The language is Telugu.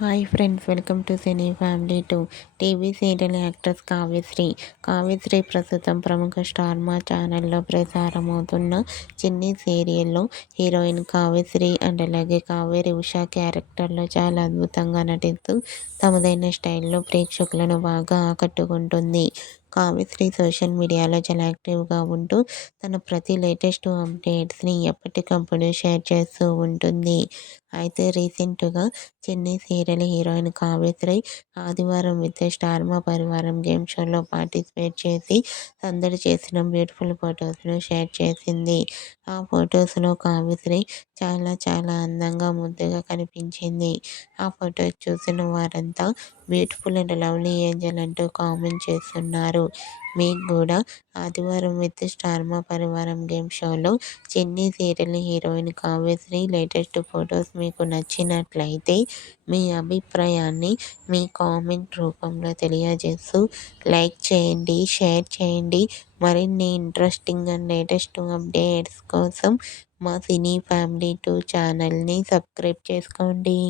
Hi friends, welcome to cine family 2. TV serial actress Kavyasri. Kavyasri ప్రస్తుతం ప్రముఖ స్టార్ మా ఛానల్లో ప్రసారమవుతున్న చిన్ని సీరియల్లో హీరోయిన్ కావ్యశ్రీ అండ్ అలాగే కావేరి ఉషా క్యారెక్టర్లో చాలా అద్భుతంగా నటిస్తూ తమదైన స్టైల్లో ప్రేక్షకులను బాగా ఆకట్టుకుంటుంది. కావ్యశ్రీ సోషల్ మీడియాలో చాలా యాక్టివ్గా ఉంటూ తన ప్రతి లేటెస్ట్ అప్డేట్స్ని ఎప్పటికప్పుడు షేర్ చేస్తూ ఉంటుంది. అయితే రీసెంట్గా చెన్నై సీరియల్ హీరోయిన్ కావ్యశ్రీ ఆదివారం విత్ స్టార్ మా పరివారం గేమ్ షోలో పార్టిసిపేట్ చేసి సందడి చేసిన బ్యూటిఫుల్ ఫొటోస్ను షేర్ చేసింది. ఆ ఫొటోస్లో కావ్యశ్రీ చాలా చాలా అందంగా ముద్దుగా కనిపించింది. ఆ ఫొటోస్ చూసిన వారంతా బ్యూటిఫుల్ అండ్ లవ్లీ ఏంజల్ అంటూ కామెంట్ చేస్తున్నారు. మీకు కూడా ఆదివారం విత్ స్టార్ మా పరివారం గేమ్ షోలో Chennai serial heroine Kavyasri latest photos మీకు నచ్చినట్లయితే మీ అభిప్రాయాన్ని మీ కామెంట్ రూపంలో తెలియజేస్తూ లైక్ చేయండి, షేర్ చేయండి. మరిన్ని ఇంట్రెస్టింగ్ అండ్ లేటెస్ట్ అప్డేట్స్ కోసం మా సినీ ఫ్యామిలీ 2 ఛానల్ని సబ్స్క్రైబ్ చేసుకోండి.